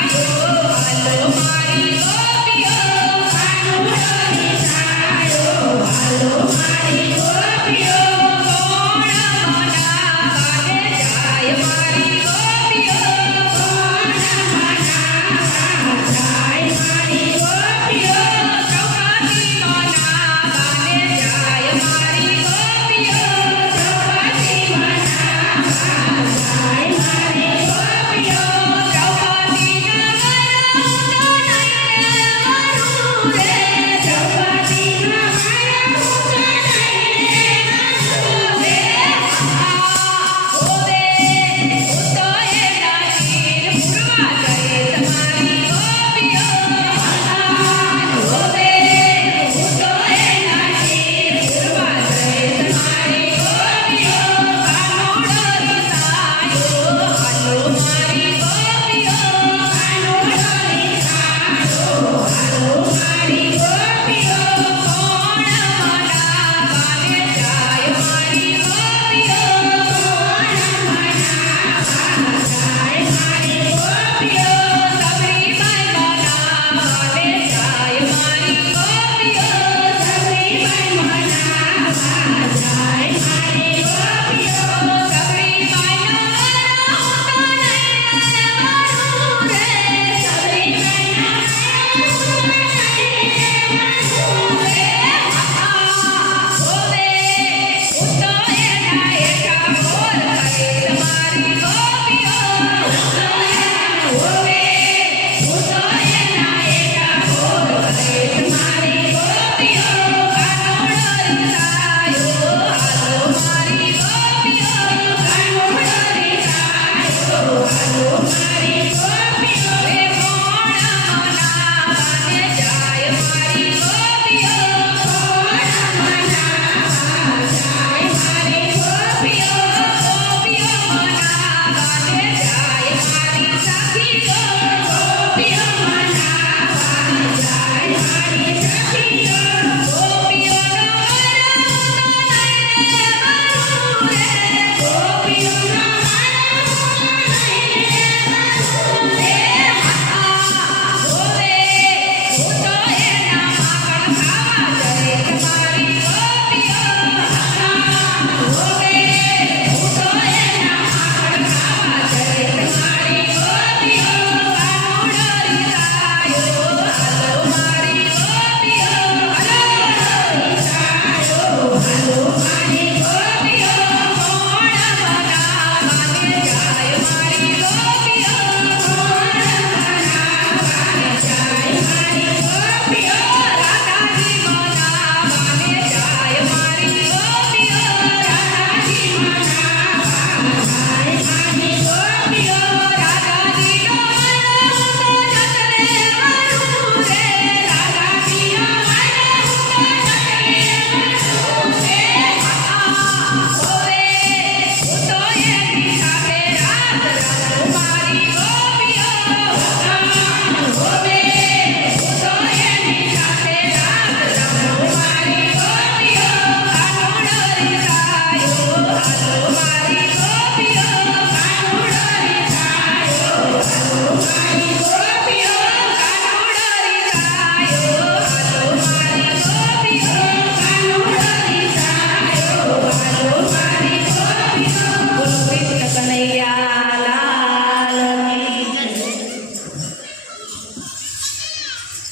Mario, Mario, Mario.